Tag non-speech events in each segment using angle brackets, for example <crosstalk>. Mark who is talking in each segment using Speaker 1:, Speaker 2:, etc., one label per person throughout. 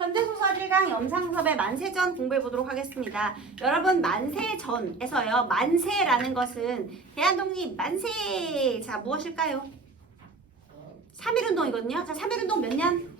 Speaker 1: 현대소설 1강 염상섭의 만세전 공부해 보도록 하겠습니다. 여러분 만세전에서요. 만세라는 것은 대한독립 만세. 자 무엇일까요? 3.1운동이거든요. 자 3.1운동 몇 년?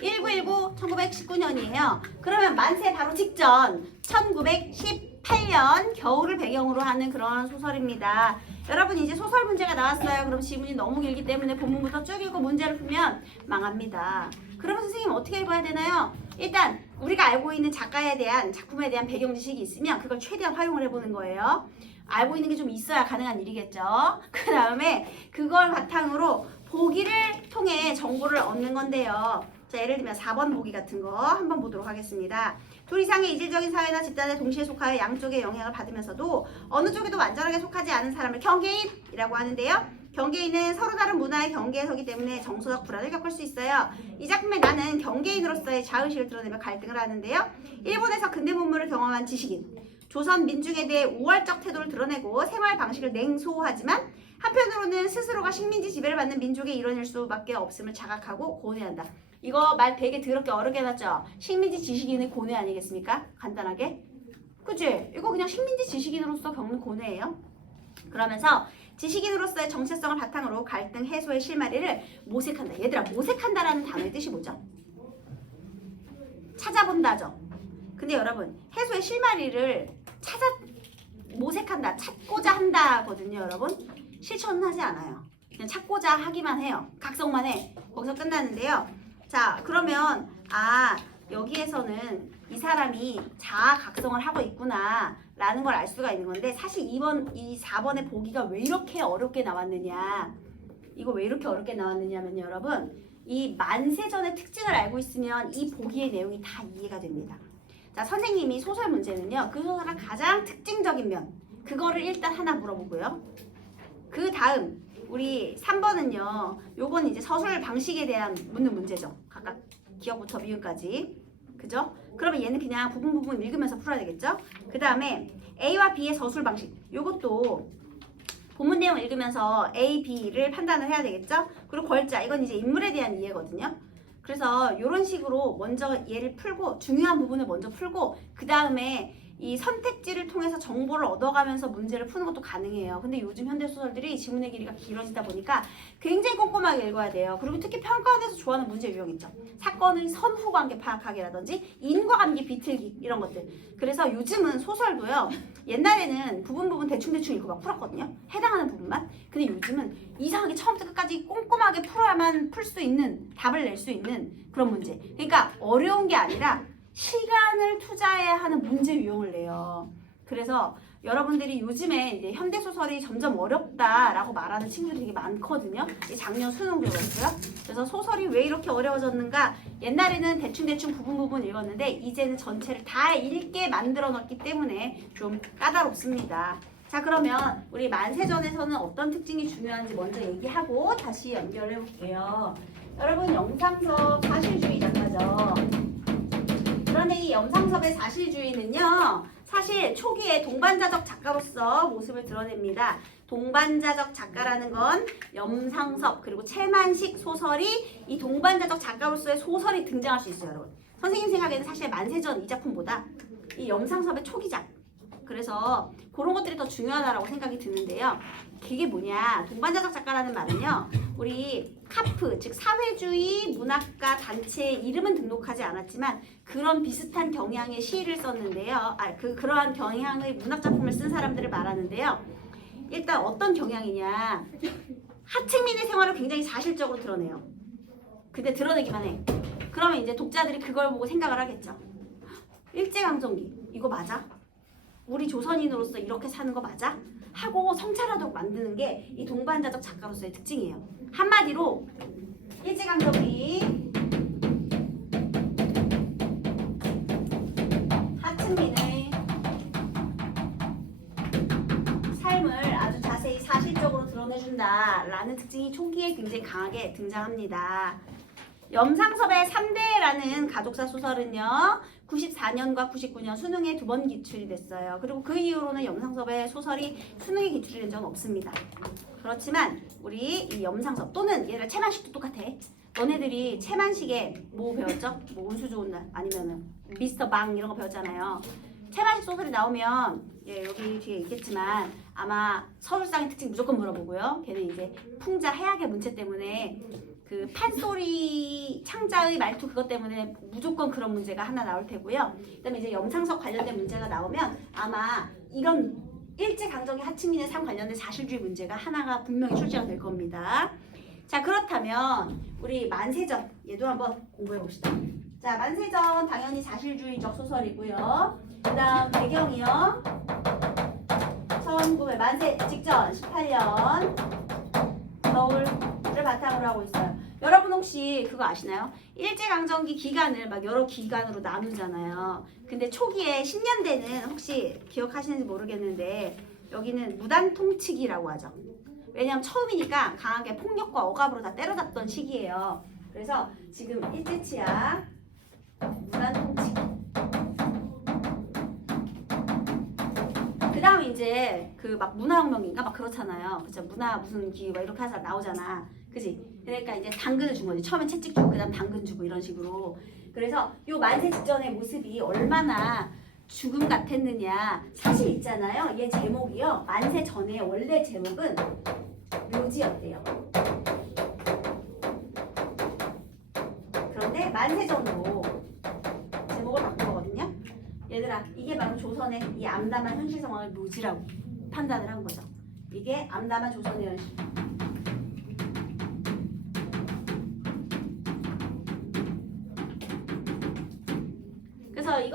Speaker 1: 1919 1919년이에요. 그러면 만세 바로 직전 1918년 겨울을 배경으로 하는 그런 소설입니다. 여러분 이제 소설 문제가 나왔어요. 그럼 지문이 너무 길기 때문에 본문부터 쭉 읽고 문제를 풀면 망합니다. 그러면 선생님 어떻게 읽어야 되나요? 일단 우리가 알고 있는 작가에 대한 작품에 대한 배경 지식이 있으면 그걸 최대한 활용을 해보는 거예요. 알고 있는 게 좀 있어야 가능한 일이겠죠. <laughs> 그 다음에 그걸 바탕으로 보기를 통해 정보를 얻는 건데요. 자, 예를 들면 4번 보기 같은 거 한번 보도록 하겠습니다. 둘 이상의 이질적인 사회나 집단에 동시에 속하여 양쪽의 영향을 받으면서도 어느 쪽에도 완전하게 속하지 않은 사람을 경계인이라고 하는데요. 경계인은 서로 다른 문화의 경계에 서기 때문에 정서적 불안을 겪을 수 있어요. 이 작품에 나는 경계인으로서의 자의식을 드러내며 갈등을 하는데요. 일본에서 근대 문물을 경험한 지식인, 조선 민중에 대해 우월적 태도를 드러내고 생활 방식을 냉소하지만 한편으로는 스스로가 식민지 지배를 받는 민족의 일원일 수밖에 없음을 자각하고 고뇌한다. 이거 말 되게 더럽게 어렵게 해놨죠? 식민지 지식인의 고뇌 아니겠습니까? 간단하게. 그치? 이거 그냥 식민지 지식인으로서 겪는 고뇌예요. 그러면서 지식인으로서의 정체성을 바탕으로 갈등 해소의 실마리를 모색한다. 얘들아, 모색한다라는 단어의 뜻이 뭐죠? 찾아본다죠. 근데 여러분, 해소의 실마리를 찾아 모색한다, 찾고자 한다거든요, 여러분. 실천은 하지 않아요. 그냥 찾고자 하기만 해요. 각성만 해. 거기서 끝나는데요. 자, 그러면 아 여기에서는 이 사람이 자아 각성을 하고 있구나 라는 걸 알 수가 있는 건데 사실 2번 이 4번의 보기가 왜 이렇게 어렵게 나왔느냐 이거 왜 이렇게 어렵게 나왔느냐면 여러분 이 만세전의 특징을 알고 있으면 이 보기의 내용이 다 이해가 됩니다 자 선생님이 소설 문제는요 그 소설의 가장 특징적인 면 그거를 일단 하나 물어보고요 그 다음 우리 3번은요. 요건 이제 서술 방식에 대한 묻는 문제죠. 각각 기억부터 미음까지. 그죠? 그러면 얘는 그냥 부분 부분 읽으면서 풀어야 되겠죠? 그 다음에 A와 B의 서술 방식. 요것도 본문 내용 읽으면서 A, B를 판단을 해야 되겠죠? 그리고 걸자. 이건 이제 인물에 대한 이해거든요. 그래서 이런 식으로 먼저 얘를 풀고 중요한 부분을 먼저 풀고 그 다음에 이 선택지를 통해서 정보를 얻어가면서 문제를 푸는 것도 가능해요. 근데 요즘 현대 소설들이 지문의 길이가 길어지다 보니까 굉장히 꼼꼼하게 읽어야 돼요. 그리고 특히 평가원에서 좋아하는 문제 유형 있죠. 사건의 선후 관계 파악하기라든지 인과관계 비틀기 이런 것들. 그래서 요즘은 소설도요. 옛날에는 부분 부분 대충 대충 읽고 막 풀었거든요. 해당하는 부분만. 근데 요즘은 이상하게 처음부터 끝까지 꼼꼼하게 풀어야만 풀 수 있는 답을 낼 수 있는 그런 문제. 그러니까 어려운 게 아니라 시간을 투자해야 하는 문제 유형을 내요. 그래서 여러분들이 요즘에 이제 현대 소설이 점점 어렵다라고 말하는 친구들이 되게 많거든요. 이 작년 수능 교였고요. 그래서 소설이 왜 이렇게 어려워졌는가? 옛날에는 대충 대충 부분 부분 읽었는데 이제는 전체를 다 읽게 만들어 놨기 때문에 좀 까다롭습니다. 자 그러면 우리 만세전에서는 어떤 특징이 중요한지 먼저 얘기하고 다시 연결해 볼게요. 여러분 영상석 사실주의 작가죠. 그런데 이 염상섭의 사실주의는요, 사실 초기에 동반자적 작가로서 모습을 드러냅니다. 동반자적 작가라는 건 염상섭 그리고 채만식 소설이 이 동반자적 작가로서의 소설이 등장할 수 있어요, 여러분. 선생님 생각에는 사실 만세전 이 작품보다 이 염상섭의 초기작 그래서 그런 것들이 더 중요하다라고 생각이 드는데요. 그게 뭐냐? 동반자적 작가라는 말은요. 우리 카프, 즉 사회주의 문학가 단체 이름은 등록하지 않았지만 그런 비슷한 경향의 시를 썼는데요. 아, 그 그러한 경향의 문학 작품을 쓴 사람들을 말하는데요. 일단 어떤 경향이냐? 하층민의 생활을 굉장히 사실적으로 드러내요. 근데 드러내기만 해. 그러면 이제 독자들이 그걸 보고 생각을 하겠죠. 일제강점기 이거 맞아? 우리 조선인으로서 이렇게 사는 거 맞아? 하고 성찰하도록 만드는 게 이 동반자적 작가로서의 특징이에요. 한마디로 일제강점기 하층민의 삶을 아주 자세히 사실적으로 드러내준다라는 특징이 초기에 굉장히 강하게 등장합니다. 염상섭의 3대라는 가족사 소설은요. 94년과 99년 수능에 두 번 기출이 됐어요. 그리고 그 이후로는 염상섭의 소설이 수능에 기출이 된 적은 없습니다. 그렇지만 우리 이 염상섭 또는 얘를 채만식도 똑같아. 너네들이 채만식에 뭐 배웠죠? 뭐 운수 좋은 날 아니면은 미스터 망 이런 거 배웠잖아요. 채만식 소설이 나오면 예, 여기 뒤에 있겠지만 아마 서울상의 특징 무조건 물어보고요. 걔는 이제 풍자 해악의 문체 때문에 그 판소리 창자의 말투 그것 때문에 무조건 그런 문제가 하나 나올 테고요. 그다음에 이제 염상석 관련된 문제가 나오면 아마 이런 일제강점기 하층민의 삶 관련된 사실주의 문제가 하나가 분명히 출제가 될 겁니다. 자 그렇다면 우리 만세전 얘도 한번 공부해 봅시다. 자 만세전 당연히 사실주의적 소설이고요. 그 다음 배경이요. 1900 만세 직전 18년 겨울을 바탕으로 하고 있어요. 여러분 혹시 그거 아시나요? 일제강점기 기간을 막 여러 기간으로 나누잖아요. 근데 초기에 10년대는 혹시 기억하시는지 모르겠는데 여기는 무단통치기라고 하죠. 왜냐면 처음이니까 강하게 폭력과 억압으로 다 때려잡던 시기예요. 그래서 지금 일제치야 무단통치기. 그 다음 이제 그 막 문화혁명인가 막 그렇잖아요. 그죠? 문화 무슨 기막 이렇게 해서 나오잖아. 그지? 그러니까 이제 당근을 준 거지. 처음엔 채찍 주고 그다음 당근 주고 이런 식으로. 그래서 요 만세 직전의 모습이 얼마나 죽음 같았느냐 사실 있잖아요. 얘 제목이요. 만세 전에 원래 제목은 묘지였대요. 그런데 만세 전으로 제목을 바꾼 거거든요. 얘들아 이게 바로 조선의 이 암담한 현실 상황을 묘지라고 판단을 한 거죠. 이게 암담한 조선의 현실.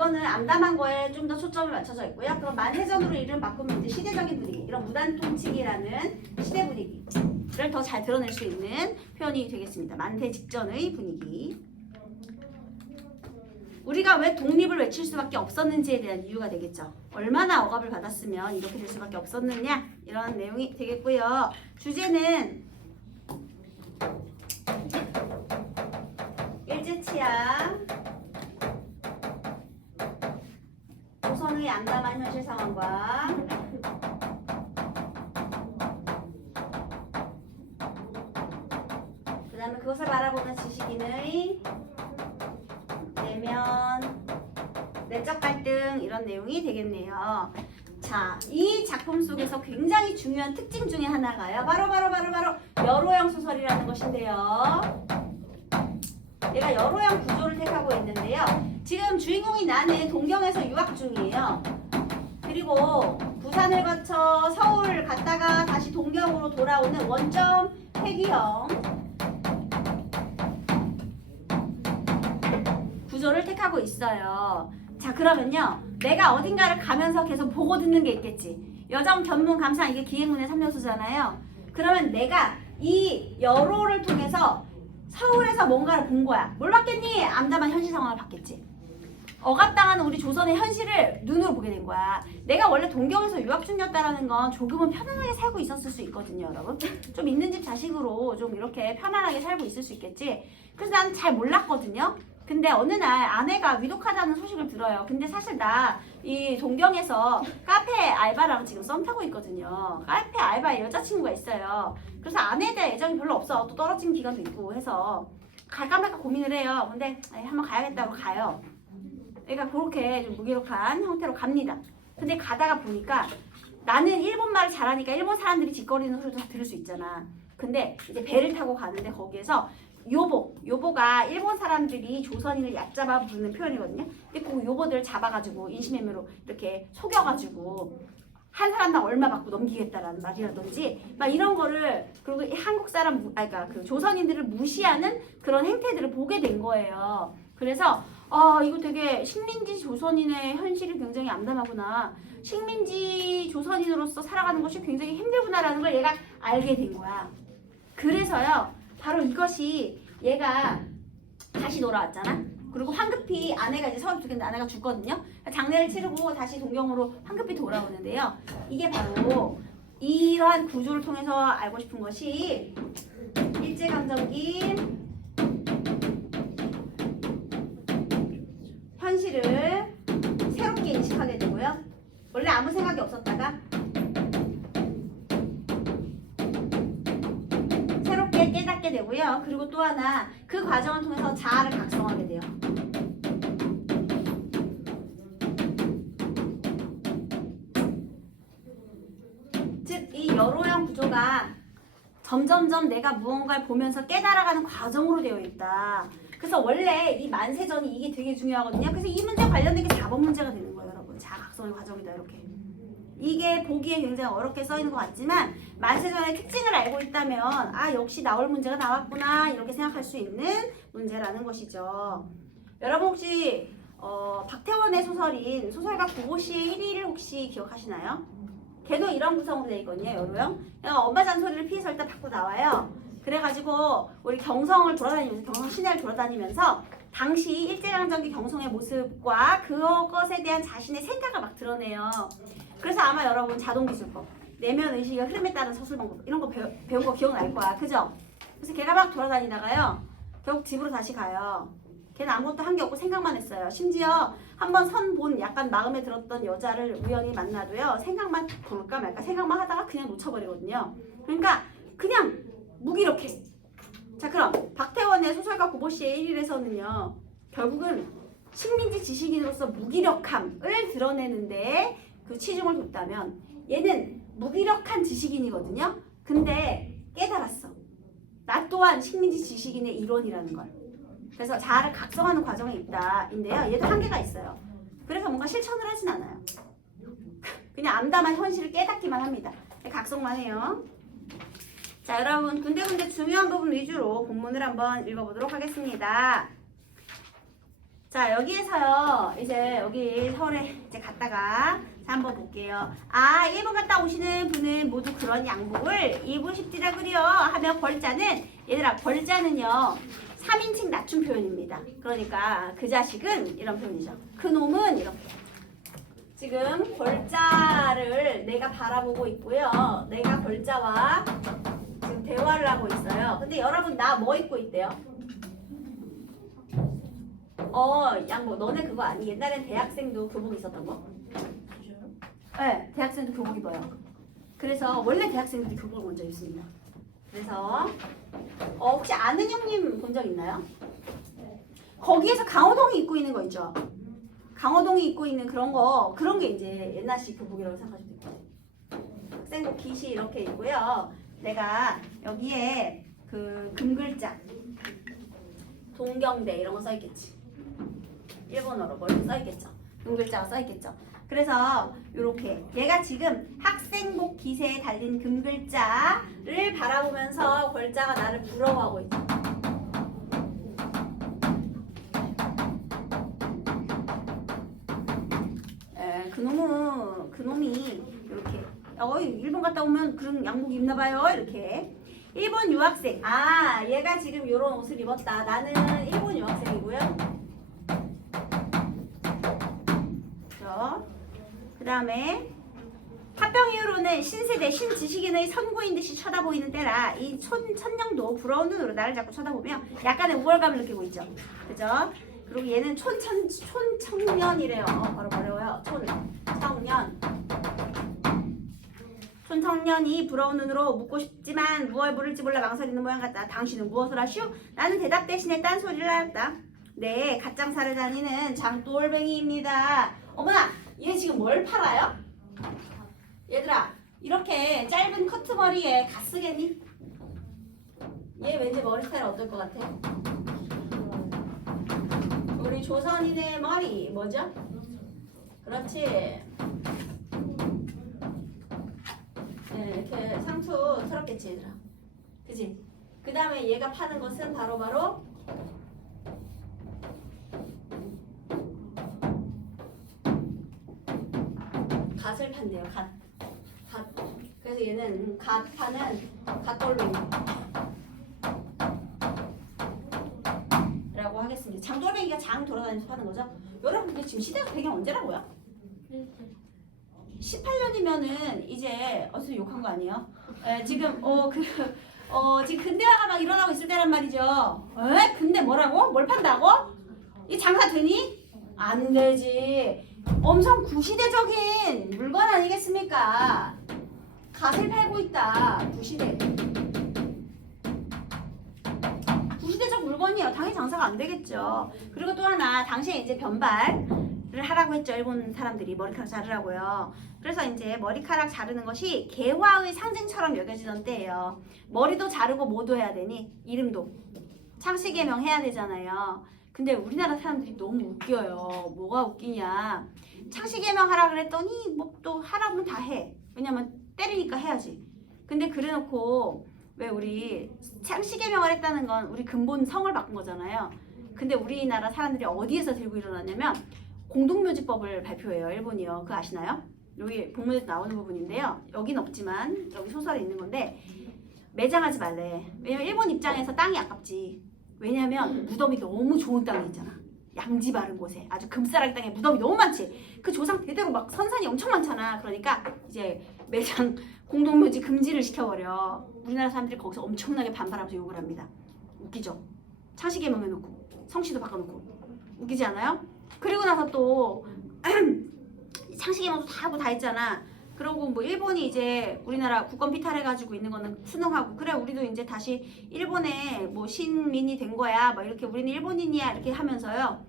Speaker 1: 이거는 암담한 거에 좀 더 초점을 맞춰져 있고요. 그럼 만세전으로 이름 바꾸면 이제 시대적인 분위기, 이런 무단통치기라는 시대 분위기를 더 잘 드러낼 수 있는 표현이 되겠습니다. 만세 직전의 분위기. 우리가 왜 독립을 외칠 수밖에 없었는지에 대한 이유가 되겠죠. 얼마나 억압을 받았으면 이렇게 될 수밖에 없었느냐 이런 내용이 되겠고요. 주제는 일제치약 조선의 암담한 현실 상황과 그 다음에 그것을 바라보는 지식인의 내면 내적 갈등 이런 내용이 되겠네요. 자, 이 작품 속에서 굉장히 중요한 특징 중에 하나가요. 바로 바로 바로 바로 여로형 소설이라는 것인데요. 얘가 여로형 구조를 택하고 있는데요. 지금 주인공이 나는 동경에서 유학 중이에요. 그리고 부산을 거쳐 서울 갔다가 다시 동경으로 돌아오는 원점 회귀형 구조를 택하고 있어요. 자 그러면요 내가 어딘가를 가면서 계속 보고 듣는 게 있겠지 여정 견문 감상 이게 기행문의 3요소잖아요 그러면 내가 이 여로를 통해서 서울에서 뭔가를 본 거야. 뭘 봤겠니? 암담한 현실 상황을 봤겠지. 억압당하는 우리 조선의 현실을 눈으로 보게 된 거야. 내가 원래 동경에서 유학 중이었다라는 건 조금은 편안하게 살고 있었을 수 있거든요 여러분. 좀 있는 집 자식으로 좀 이렇게 편안하게 살고 있을 수 있겠지. 그래서 나는 잘 몰랐거든요 근데 어느 날 아내가 위독하다는 소식을 들어요. 근데 사실 나 이 동경에서 카페 알바랑 지금 썸 타고 있거든요. 카페 알바에 여자친구가 있어요. 그래서 아내에 대한 애정이 별로 없어. 또 떨어진 기간도 있고 해서 갈까 말까 고민을 해요. 근데 에이, 한번 가야겠다고 가요. 그러니까 그렇게 좀 무기력한 형태로 갑니다. 근데 가다가 보니까 나는 일본 말을 잘하니까 일본 사람들이 짓거리는 소리도 다 들을 수 있잖아. 근데 이제 배를 타고 가는데 거기에서 요보, 요보가 일본 사람들이 조선인을 얕잡아 부르는 표현이거든요. 근데 그 요보들을 잡아가지고 인신매매로 이렇게 속여가지고 한 사람당 얼마 받고 넘기겠다라는 말이라든지 막 이런 거를 그리고 이 한국 사람, 무- 아 그러니까 그 조선인들을 무시하는 그런 행태들을 보게 된 거예요. 그래서 아 이거 되게 식민지 조선인의 현실이 굉장히 암담하구나. 식민지 조선인으로서 살아가는 것이 굉장히 힘들구나라는 걸 얘가 알게 된 거야. 그래서요. 바로 이것이 얘가 다시 돌아왔잖아. 그리고 황급히 아내가 이제 서울 죽겠는데 아내가 죽거든요. 장례를 치르고 다시 동경으로 황급히 돌아오는데요. 이게 바로 이러한 구조를 통해서 알고 싶은 것이 일제강점기 현실을 새롭게 인식하게 되고요. 원래 아무 생각이 없었다가 깨닫게 되고요. 그리고 또 하나 그 과정을 통해서 자아를 각성하게 돼요. 즉 이 여로형 구조가 점점점 내가 무언가를 보면서 깨달아가는 과정으로 되어 있다. 그래서 원래 이 만세전이 이게 되게 중요하거든요. 그래서 이 문제 관련된 게 4번 문제가 되는 거예요, 여러분. 자각성의 과정이다, 이렇게. 이게 보기에 굉장히 어렵게 써 있는 것 같지만 만세전의 특징을 알고 있다면 아 역시 나올 문제가 나왔구나 이렇게 생각할 수 있는 문제라는 것이죠. 여러분 혹시 어, 박태원의 소설인 소설가 구보시의 1위를 혹시 기억하시나요? 걔도 이런 구성으로 되어 있거든요, 여로요. 그냥 엄마 잔소리를 피해서 일단 밖으로 나와요. 그래가지고 우리 경성을 돌아다니면서 경성 시내를 돌아다니면서 당시 일제강점기 경성의 모습과 그것에 대한 자신의 생각을 막 드러내요. 그래서 아마 여러분 자동 기술법, 내면 의식의 흐름에 따른 서술 방법 이런 거 배우, 배운 거 기억날 거야, 그죠? 그래서 걔가 막 돌아다니다가요, 결국 집으로 다시 가요. 걔는 아무것도 한 게 없고 생각만 했어요. 심지어 한번 선 본 약간 마음에 들었던 여자를 우연히 만나도요, 생각만 볼까 말까 생각만 하다가 그냥 놓쳐버리거든요. 그러니까 그냥 무기력해. 자 그럼 박태원의 소설가 고보시의 1일에서는요, 결국은 식민지 지식인으로서 무기력함을 드러내는데 그 치중을 뒀다면 얘는 무기력한 지식인이거든요. 근데 깨달았어. 나 또한 식민지 지식인의 일원이라는 걸. 그래서 자아를 각성하는 과정에 있다인데요. 얘도 한계가 있어요. 그래서 뭔가 실천을 하진 않아요. 그냥 암담한 현실을 깨닫기만 합니다. 각성만 해요. 자, 여러분 군데군데 중요한 부분 위주로 본문을 한번 읽어보도록 하겠습니다. 자, 여기에서요. 이제 여기 서울에 이제 갔다가 자, 한번 볼게요. 아, 일본 갔다 오시는 분은 모두 그런 양복을 입으십디라 그려 하면 벌자는 얘들아 벌자는요. 3인칭 낮춤 표현입니다. 그러니까 그 자식은 이런 표현이죠. 그 놈은 이렇게. 지금 벌자를 내가 바라보고 있고요. 내가 벌자와 지금 대화를 하고 있어요. 근데 여러분 나 뭐 입고 있대요? 어, 양복. 너네 그거 아니? 옛날엔 대학생도 교복 있었던 거? 네, 대학생도 교복 입어요. 그래서 원래 대학생들이 교복을 먼저 입습니다. 그래서 어, 혹시 아는 형님 본 적 있나요? 거기에서 강호동이 입고 있는 거 있죠? 강호동이 입고 있는 그런 거 그런 게 이제 옛날식 교복이라고 생각하시면 돼요. 학생복 깃이 이렇게 있고요. 내가 여기에 그 금글자 동경대 이런 거 써있겠지. 일본어로 뭘 써 있겠죠. 금글자가 써 있겠죠. 그래서 이렇게 얘가 지금 학생복 기세에 달린 금글자를 바라보면서 골자가 나를 부러워하고 있죠. 에, 그놈은 그놈이 이렇게 어 일본 갔다 오면 그런 양복 입나 봐요 이렇게. 일본 유학생. 아 얘가 지금 이런 옷을 입었다. 나는 일본 유학생이고요 그 다음에 합병 이후로는 신세대 신지식인의 선구인 듯이 쳐다보이는 때라 이 천, 천냥도 부러운 눈으로 나를 자꾸 쳐다보며 약간의 우월감을 느끼고 있죠 그죠 그리고 얘는 촌천 촌청년이래요 어, 바로 어려워요 촌청년 촌청년이 부러운 눈으로 묻고 싶지만 무얼 물을지 몰라 망설이는 모양 같다. 당신은 무엇을 하시오? 나는 대답 대신에 딴소리를 하였다. 네, 갓장사를 다니는 장돌뱅이입니다. 어머나, 얘 지금 뭘 팔아요? 얘들아, 이렇게 짧은 커트 머리에 가 쓰겠니? 얘 왠지 머리 스타일 어떨 것 같아? 우리 조선인의 머리 뭐죠? 그렇지. 네, 이렇게 상투스럽겠지 얘들아 그지? 그 다음에 얘가 파는 것은 바로바로 갓을 판대요 갓. 갓. 그래서 얘는 갓 파는 갓돌뱅이 라고 하겠습니다 장돌뱅이가 장 돌아다니면서 파는 거죠 여러분 근데 지금 시대가 배경 언제라고요? 18년이면은 이제 어디서 욕한 거 아니에요? 에, 지금 어그 어, 지금 근대화가 막 일어나고 있을 때란 말이죠. 에? 근데 뭐라고? 뭘 판다고? 이 장사 되니? 안 되지. 엄청 구시대적인 물건 아니겠습니까? 갓을 팔고 있다. 구시대. 장사가 안 되겠죠. 그리고 또 하나 당시에 이제 변발을 하라고 했죠. 일본 사람들이 머리카락 자르라고요. 그래서 이제 머리카락 자르는 것이 개화의 상징처럼 여겨지던 때예요. 머리도 자르고 뭐도 해야 되니 이름도 창씨 개명 해야 되잖아요. 근데 우리나라 사람들이 너무 웃겨요. 뭐가 웃기냐? 창씨 개명 하라 그랬더니 뭐 또 하라면 다 해. 왜냐면 때리니까 해야지. 근데 그래놓고 왜 우리 창씨 개명을 했다는 건 우리 근본 성을 바꾼 거잖아요. 근데 우리나라 사람들이 어디에서 들고 일어났냐면 공동묘지법을 발표해요. 일본이요. 그거 아시나요? 여기 본문에서 나오는 부분인데요. 여긴 없지만 여기 소설에 있는 건데 매장하지 말래. 왜냐면 일본 입장에서 땅이 아깝지. 왜냐면 무덤이 너무 좋은 땅이 있잖아. 양지 바른 곳에 아주 금싸라기 땅에 무덤이 너무 많지. 그 조상 대대로 막 선산이 엄청 많잖아. 그러니까 이제 매장 공동묘지 금지를 시켜버려. 우리나라 사람들이 거기서 엄청나게 반발하면서 욕을 합니다. 웃기죠? 창시개명 해 놓고 성씨도 바꿔놓고 웃기지 않아요? 그리고 나서 또 <clears throat> 창시개명도 다 하고 다 했잖아. 그러고 뭐 일본이 이제 우리나라 국권 피탈해 가지고 있는 거는 순응하고 그래 우리도 이제 다시 일본에 뭐 신민이 된 거야 뭐 이렇게 우리는 일본인이야 이렇게 하면서요.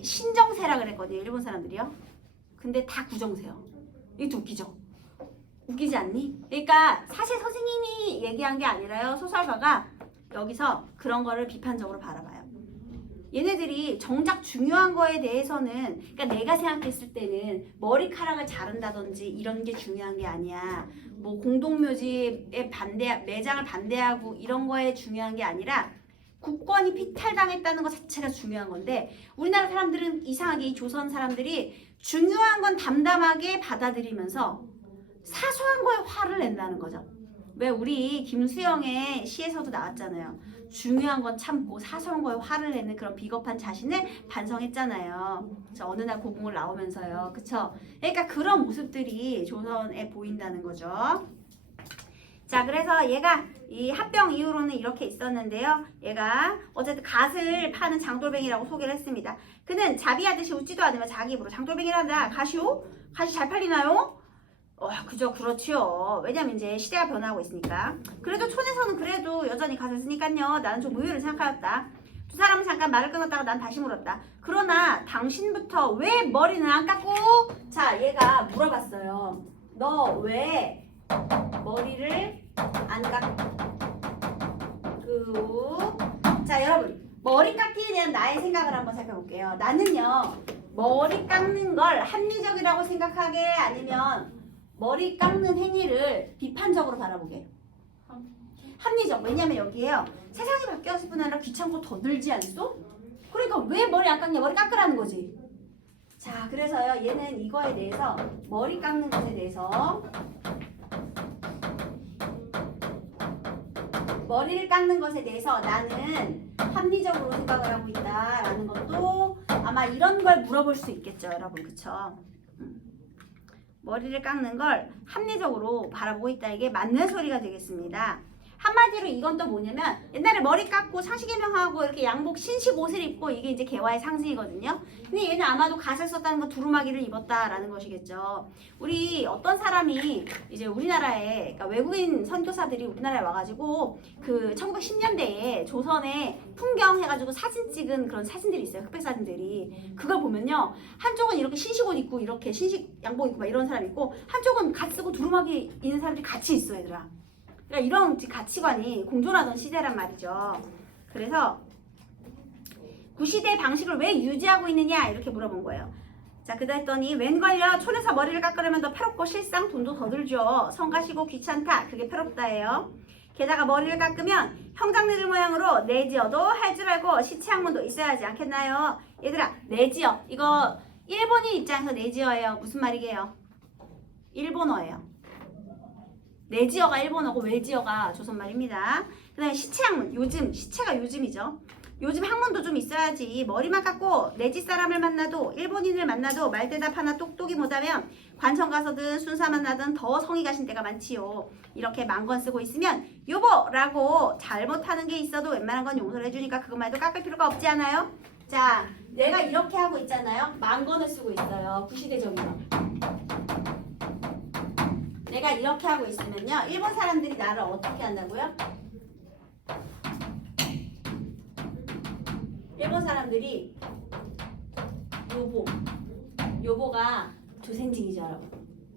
Speaker 1: 신정세라 그랬거든요 일본 사람들이요. 근데 다 구정세요. 이것도 웃기죠? 웃기지 않니? 그러니까 사실 선생님이 얘기한 게 아니라요. 소설가가 여기서 그런 거를 비판적으로 바라봐요 얘네들이 정작 중요한 거에 대해서는 그러니까 내가 생각했을 때는 머리카락을 자른다든지 이런 게 중요한 게 아니야. 뭐 공동묘지에 반대 매장을 반대하고 이런 거에 중요한 게 아니라 국권이 피탈당했다는 것 자체가 중요한 건데 우리나라 사람들은 이상하게 이 조선 사람들이 중요한 건 담담하게 받아들이면서 사소한 거에 화를 낸다는 거죠. 왜 우리 김수영의 시에서도 나왔잖아요. 중요한 건 참고 사소한 거에 화를 내는 그런 비겁한 자신을 반성했잖아요. 저 어느 날 고궁을 나오면서요. 그쵸? 그러니까 그런 모습들이 조선에 보인다는 거죠. 자, 그래서 얘가 이 합병 이후로는 이렇게 있었는데요. 얘가 어쨌든 갓을 파는 장돌뱅이라고 소개를 했습니다. 그는 자비하듯이 웃지도 않으며 자기 입으로 장돌뱅이란다. 가시오? 가시 잘 팔리나요? 어, 그죠, 그렇지요. 왜냐면 이제 시대가 변하고 있으니까. 그래도 촌에서는 그래도 여전히 갓을 쓰니까요. 나는 좀 의외로 생각하였다. 두 사람은 잠깐 말을 끊었다가 난 다시 물었다. 그러나 당신부터 왜 머리는 안 깎고? 자, 얘가 물어봤어요. 너 왜 머리를 안 깎고? 자, 여러분. 머리 깎기에 대한 나의 생각을 한번 살펴볼게요. 나는요, 머리 깎는 걸 합리적이라고 생각하게 아니면 머리 깎는 행위를 비판적으로 바라보게. 합리적. 왜냐면 여기에요. 세상이 바뀌었을 뿐 아니라 귀찮고 더 늘지 않소? 그러니까 왜 머리 안 깎냐? 머리 깎으라는 거지. 자, 그래서요. 얘는 이거에 대해서 머리 깎는 것에 대해서 머리를 깎는 것에 대해서 나는 합리적으로 생각을 하고 있다라는 것도 아마 이런 걸 물어볼 수 있겠죠, 여러분. 그쵸? 음. 머리를 깎는 걸 합리적으로 바라보고 있다. 이게 맞는 소리가 되겠습니다. 한마디로 이건 또 뭐냐면 옛날에 머리 깎고 상시 개명하고 이렇게 양복 신식 옷을 입고 이게 이제 개화의 상징이거든요. 근데 얘는 아마도 갓을 썼다는 건 두루마기를 입었다라는 것이겠죠. 우리 어떤 사람이 이제 우리나라에 그러니까 외국인 선교사들이 우리나라에 와가지고 그 1910년대에 조선의 풍경 해가지고 사진 찍은 그런 사진들이 있어요. 흑백 사진들이 그걸 보면요 한쪽은 이렇게 신식 옷 입고 이렇게 신식 양복 입고 막 이런 사람 있고 한쪽은 갓 쓰고 두루마기 있는 사람들이 같이 있어 얘들아. 그러니까 이런 가치관이 공존하던 시대란 말이죠. 그래서 구시대 방식을 왜 유지하고 있느냐 이렇게 물어본 거예요. 자, 그다 했더니 웬걸요? 촌에서 머리를 깎으려면 더 패롭고 실상 돈도 더 들죠. 성가시고 귀찮다. 그게 패롭다예요. 게다가 머리를 깎으면 형장내들 모양으로 내지어도 할 줄 알고 시치학문도 있어야 하지 않겠나요? 얘들아, 내지어. 이거 일본인 입장에서 내지어예요. 무슨 말이게요? 일본어예요. 내지어가 일본어고 외지어가 조선말입니다. 그 다음에 시체학문. 요즘, 시체가 요즘이죠. 요즘 학문도 좀 있어야지. 머리만 깎고 내지 사람을 만나도 일본인을 만나도 말 대답 하나 똑똑이 못하면 관청 가서든 순사 만나든 더 성의 가신 때가 많지요. 이렇게 만권 쓰고 있으면 여보라고 잘못하는 게 있어도 웬만한 건 용서를 해주니까 그것만 해도 깎을 필요가 없지 않아요? 자, 내가 이렇게 하고 있잖아요. 만권을 쓰고 있어요. 구시대적으로. 내가 이렇게 하고 있으면요. 일본 사람들이 나를 어떻게 한다고요? 일본 사람들이 요보 요보가 조센징이죠 여러분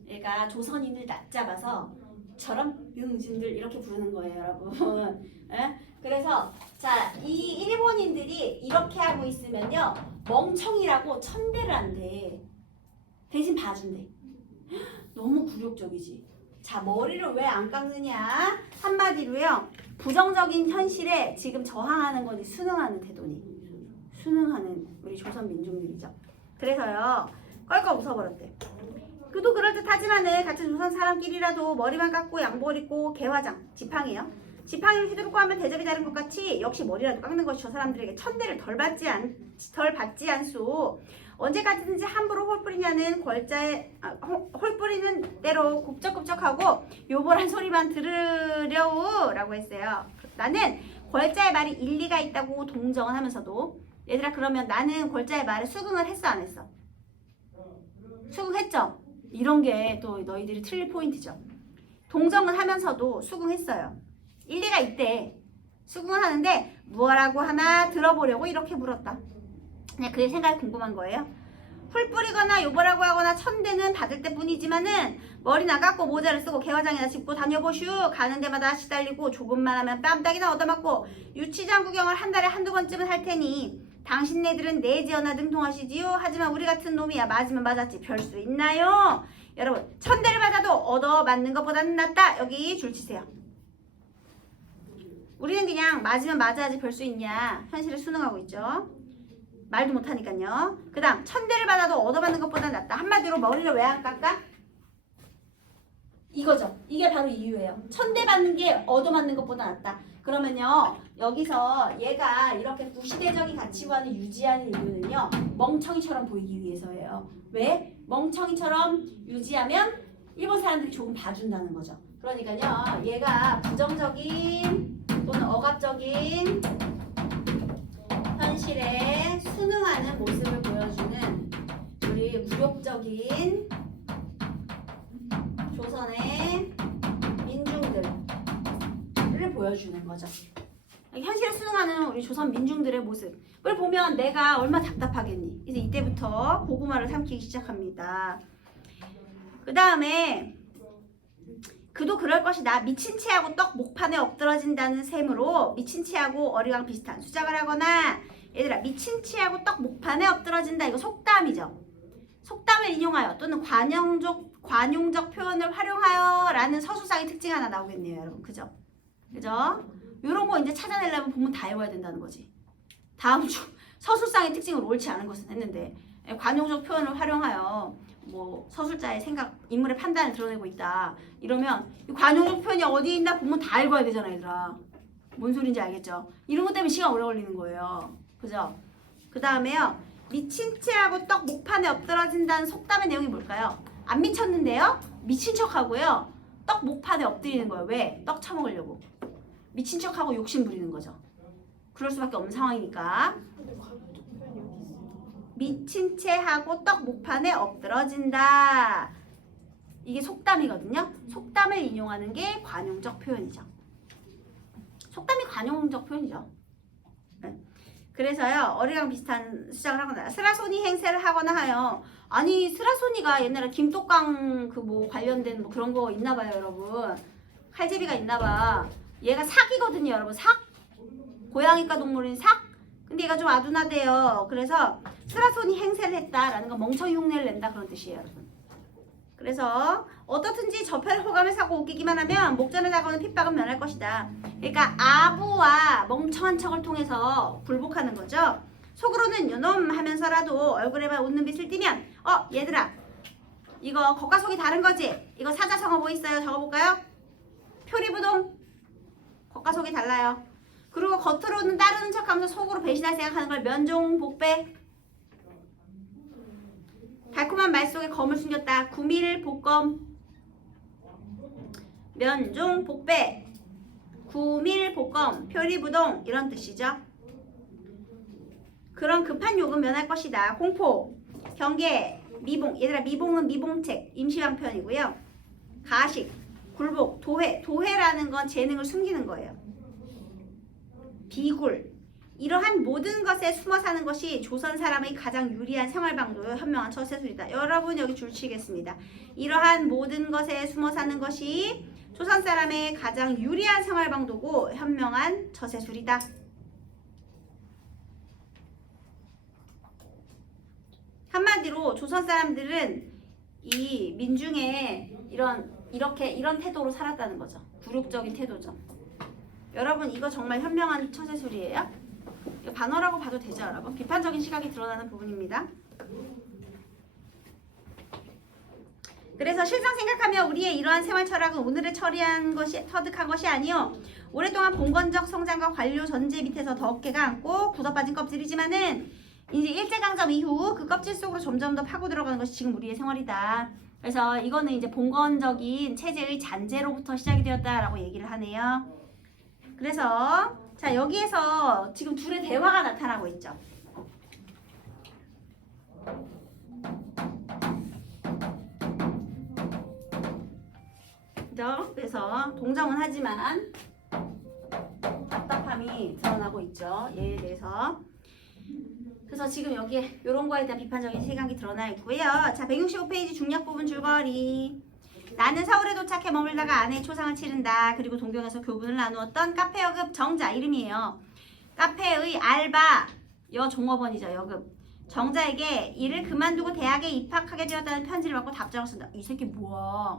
Speaker 1: 얘가 조선인을 낮잡아서 저런 용신들 이렇게 부르는 거예요 여러분 <laughs> 예? 그래서 자 이 일본인들이 이렇게 하고 있으면요 멍청이라고 천대를 한대 대신 봐준대 <gasps> 너무 굴욕적이지 자 머리를 왜 안 깎느냐? 한마디로요. 부정적인 현실에 지금 저항하는 거니 순응하는 태도니. 순응하는 우리 조선 민중들이죠. 그래서요 껄껄 웃어버렸대. 그도 그럴듯하지만은 같은 조선 사람끼리라도 머리만 깎고 양복 입고 개화장 지팡이요. 지팡이를 휘두르고 하면 대접이 다른 것 같이 역시 머리라도 깎는 것이 저 사람들에게 천대를 덜 받지 않, 덜 받지 않소 언제까지든지 함부로 홀 뿌리냐는 걸자에 아, 홀- 홀 뿌리는 대로 굽적굽적하고 요벌한 소리만 들으려우 라고 했어요. 나는 걸자의 말이 일리가 있다고 동정을 하면서도 얘들아 그러면 나는 걸자의 말에 수긍을 했어 안 했어? 수긍했죠? 이런 게 또 너희들이 틀릴 포인트죠. 동정을 하면서도 수긍했어요. 일리가 있대. 수긍을 하는데 뭐라고 하나 들어보려고 이렇게 물었다 그냥 그의 생각이 궁금한 거예요? 풀 뿌리거나 요벌하고 하거나 천대는 받을 때 뿐이지만은 머리나 깎고 모자를 쓰고 개화장이나 짚고 다녀보슈. 가는 데마다 시달리고 조금만 하면 뺨딱이나 얻어맞고 유치장 구경을 한 달에 한두 번쯤은 할 테니 당신네들은 내지어나 능통하시지요. 하지만 우리 같은 놈이야 맞으면 맞았지 별 수 있나요? 여러분 천대를 받아도 얻어맞는 것보다는 낫다. 여기 줄 치세요. 우리는 그냥 맞으면 맞아야지 별 수 있냐. 현실에 순응하고 있죠 말도 못하니까요. 그 다음 천대를 받아도 얻어맞는 것보다 낫다. 한마디로 머리를 왜 안 깎아? 이거죠. 이게 바로 이유예요. 천대 받는 게 얻어맞는 것보다 낫다. 그러면요. 여기서 얘가 이렇게 구시대적인 가치관을 유지하는 이유는요. 멍청이처럼 보이기 위해서예요. 왜? 멍청이처럼 유지하면 일본 사람들이 조금 봐준다는 거죠. 그러니까요. 얘가 부정적인 또는 억압적인 현실에 순응하는 모습을 보여주는 우리 굴욕적인 조선의 민중들을 보여주는 거죠. 현실에 순응하는 우리 조선 민중들의 모습을 보면 내가 얼마나 답답하겠니? 이제 이때부터 고구마를 삼키기 시작합니다. 그 다음에 그도 그럴 것이다. 미친 채하고 떡 목판에 엎드러진다는 셈으로 미친 채하고 어리광 비슷한 수작을 하거나 얘들아 미친 채하고 떡 목판에 엎드러진다 이거 속담이죠. 속담을 인용하여 또는 관용적 관용적 표현을 활용하여라는 서술상의 특징 하나 나오겠네요, 여러분. 그죠? 그죠? 이런 거 이제 찾아내려면 본문 다 외워야 된다는 거지. 다음 주 <laughs> 서술상의 특징을 옳지 않은 것은 했는데 예, 관용적 표현을 활용하여 뭐 서술자의 생각, 인물의 판단을 드러내고 있다. 이러면 이 관용적 표현이 어디 있나 보면 다 읽어야 되잖아, 얘들아. 뭔 소린지 알겠죠? 이런 것 때문에 시간 오래 걸리는 거예요. 그죠? 그 다음에요. 미친 채하고 떡 목판에 엎드러진다는 속담의 내용이 뭘까요? 안 미쳤는데요? 미친 척하고요. 떡 목판에 엎드리는 거예요. 왜? 떡 처먹으려고. 미친 척하고 욕심 부리는 거죠. 그럴 수밖에 없는 상황이니까. 미친 채하고 떡 목판에 엎드러진다. 이게 속담이거든요. 속담을 인용하는 게 관용적 표현이죠. 속담이 관용적 표현이죠. 네. 그래서요 어리랑 비슷한 수작을 하거나 스라소니 행세를 하거나 하여. 아니 스라소니가 옛날에 김똑강 그 뭐 관련된 뭐 그런 거 있나 봐요 여러분. 칼제비가 있나 봐. 얘가 삭이거든요 여러분. 삭. 고양이과 동물인 삭. 근데 얘가 좀 아둔하대요. 그래서 스라소니 행세를 했다라는 건 멍청이 흉내를 낸다 그런 뜻이에요 여러분 그래서 어떻든지 저패를 호감에 사고 웃기기만 하면 목전에 다가오는 핍박은 면할 것이다 그러니까 아부와 멍청한 척을 통해서 굴복하는 거죠. 속으로는 요놈 하면서라도 얼굴에만 웃는 빛을 띠면 어 얘들아 이거 겉과 속이 다른 거지? 이거 사자성어 뭐 있어요? 적어볼까요? 표리부동 겉과 속이 달라요. 그리고 겉으로는 따르는 척하면서 속으로 배신할 생각하는 걸 면종복배 달콤한 말 속에 검을 숨겼다. 구밀복검 면종 복배 구밀 복검, 표리부동 이런 뜻이죠. 그런 급한 요금 면할 것이다. 공포, 경계, 미봉. 얘들아 미봉은 미봉책, 임시방편이고요. 가식, 굴복, 도회. 도회라는 건 재능을 숨기는 거예요. 비굴, 이러한 모든 것에 숨어 사는 것이 조선 사람의 가장 유리한 생활 방도요 현명한 처세술이다. 여러분 여기 줄 치겠습니다. 이러한 모든 것에 숨어 사는 것이 조선 사람의 가장 유리한 생활 방도고 현명한 처세술이다. 한마디로 조선 사람들은 이 민중의 이런 이렇게 이런 태도로 살았다는 거죠. 굴욕적인 태도죠. 여러분 이거 정말 현명한 처세술이에요? 반어라고 봐도 되죠, 여러분? 비판적인 시각이 드러나는 부분입니다. 그래서 실상 생각하며 우리의 이러한 생활 철학은 오늘의 처리한 것이 터득한 것이 아니요 오랫동안 봉건적 성장과 관료 전제 밑에서 더 어깨가 안고 굳어빠진 껍질이지만은 이제 일제강점 이후 그 껍질 속으로 점점 더 파고 들어가는 것이 지금 우리의 생활이다. 그래서 이거는 이제 봉건적인 체제의 잔재로부터 시작이 되었다라고 얘기를 하네요. 그래서 자 여기에서 지금 둘의 대화가 나타나고 있죠. 그래서 동정은 하지만 답답함이 드러나고 있죠. 얘에 대해서. 그래서 지금 여기에 이런 거에 대한 비판적인 시각이 드러나 있고요. 자, 165페이지 중력 부분 줄거리. 나는 서울에 도착해 머물다가 아내의 초상을 치른다. 그리고 동경에서 교분을 나누었던 카페 여급 정자 이름이에요. 카페의 알바 여 종업원이죠. 여급. 정자에게 일을 그만두고 대학에 입학하게 되었다는 편지를 받고 답장을 쓴다. 이 새끼 뭐야?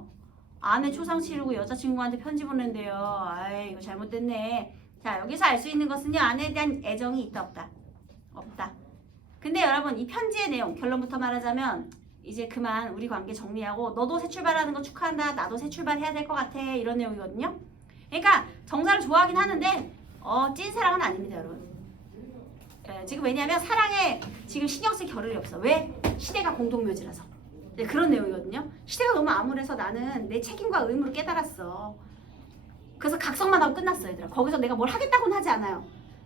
Speaker 1: 아내 초상 치르고 여자친구한테 편지 보낸대요. 아이 이거 잘못됐네. 자 여기서 알 수 있는 것은요 아내에 대한 애정이 있다 없다. 없다. 근데 여러분 이 편지의 내용 결론부터 말하자면 이제 그만 우리 관계 정리하고 너도 새 출발하는 거 축하한다. 나도 새 출발해야 될 것 같아. 이런 내용이거든요. 그러니까 정자를 좋아하긴 하는데 어, 찐 사랑은 아닙니다, 여러분. 예, 지금 왜냐하면 사랑에 지금 신경 쓸 겨를이 없어. 왜? 시대가 공동묘지라서. 네, 그런 내용이거든요. 시대가 너무 암울해서 나는 내 책임과 의무를 깨달았어. 그래서 각성만 하고 끝났어, 얘들아. 거기서 내가 뭘 하겠다고는 하지 않아요.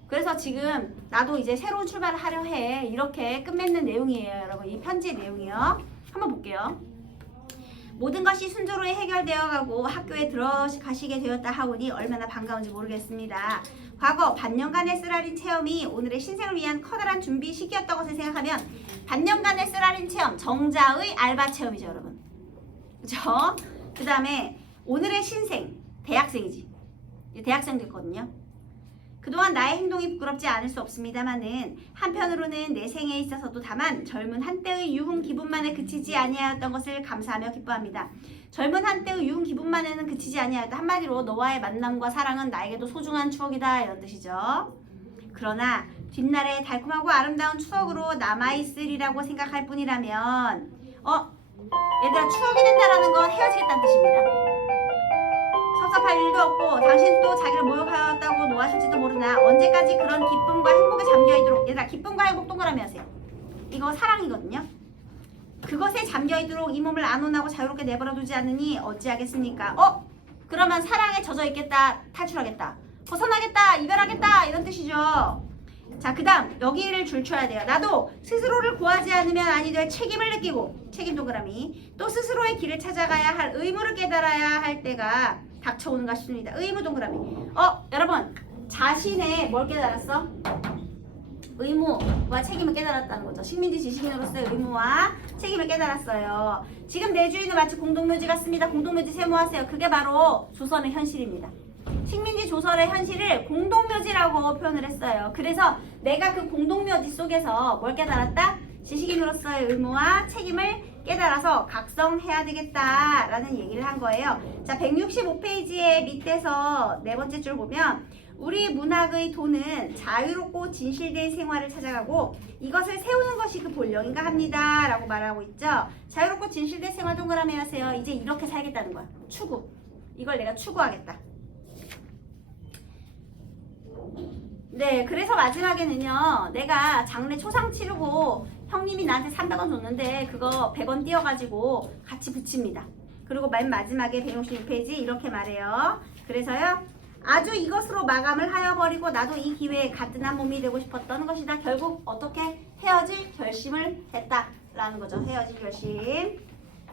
Speaker 1: 그래서 지금 나도 이제 새로운 출발을 하려 해. 이렇게 끝맺는 내용이에요, 여러분. 이 편지의 내용이요. 한번 볼게요. 모든 것이 순조로이 해결되어 가고 학교에 들어가시게 되었다 하오니 얼마나 반가운지 모르겠습니다. 과거 반년간의 쓰라린 체험이 오늘의 신생을 위한 커다란 준비 시기였던 것을 생각하면 반년간의 쓰라린 체험, 정자의 알바 체험이죠, 여러분. 그죠? 그 다음에 오늘의 신생, 대학생이지. 대학생 됐거든요. 그동안 나의 행동이 부끄럽지 않을 수 없습니다만은 한편으로는 내 생에 있어서도 다만 젊은 한때의 유흥 기분만에 그치지 아니하였던 것을 감사하며 기뻐합니다. 젊은 한때의 유흥 기분만에는 그치지 아니하였다. 한마디로 너와의 만남과 사랑은 나에게도 소중한 추억이다 이런 뜻이죠. 그러나 뒷날에 달콤하고 아름다운 추억으로 남아있으리라고 생각할 뿐이라면 어? 얘들아 추억이 된다라는 건 헤어지겠다는 뜻입니다. 섭섭할 일도 없고 당신 또 자기를 모욕하였다고 노하실지도 모르나 언제까지 그런 기쁨과 행복에 잠겨있도록 얘들아 기쁨과 행복 동그라미 하세요. 이거 사랑이거든요. 그것에 잠겨있도록 이 몸을 안온하고 자유롭게 내버려두지 않으니 어찌하겠습니까? 어? 그러면 사랑에 젖어있겠다 탈출하겠다 벗어나겠다 이별하겠다 이런 뜻이죠. 자, 그 다음 여기를 줄쳐야 돼요. 나도 스스로를 구하지 않으면 아니 될 책임을 느끼고 책임 동그라미 또 스스로의 길을 찾아가야 할 의무를 깨달아야 할 때가 닥쳐오는 것입니다. 의무 동그라미. 어, 여러분 자신의 뭘 깨달았어? 의무와 책임을 깨달았다는 거죠. 식민지 지식인으로서의 의무와 책임을 깨달았어요. 지금 내 주인은 마치 공동묘지 같습니다. 공동묘지 세모하세요. 그게 바로 조선의 현실입니다. 식민지 조선의 현실을 공동묘지라고 표현을 했어요. 그래서 내가 그 공동묘지 속에서 뭘 깨달았다? 지식인으로서의 의무와 책임을 깨달아서 각성해야 되겠다라는 얘기를 한 거예요. 자, 165페이지의 밑에서 네 번째 줄 보면 우리 문학의 도는 자유롭고 진실된 생활을 찾아가고 이것을 세우는 것이 그 본령인가 합니다. 라고 말하고 있죠. 자유롭고 진실된 생활 동그라미 하세요. 이제 이렇게 살겠다는 거야. 추구. 이걸 내가 추구하겠다. 네, 그래서 마지막에는요, 내가 장례 초상 치르고 형님이 나한테 300원 줬는데 그거 100원 띄어가지고 같이 붙입니다. 그리고 맨 마지막에 166페이지 이렇게 말해요. 그래서요, 아주 이것으로 마감을 하여버리고 나도 이 기회에 같은 한 몸이 되고 싶었던 것이다. 결국 어떻게 헤어질 결심을 했다라는 거죠. 헤어질 결심.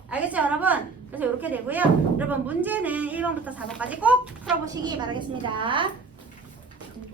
Speaker 1: 알겠죠, 여러분? 그래서 이렇게 되고요. 여러분 문제는 1번부터 4번까지 꼭 풀어보시기 바라겠습니다.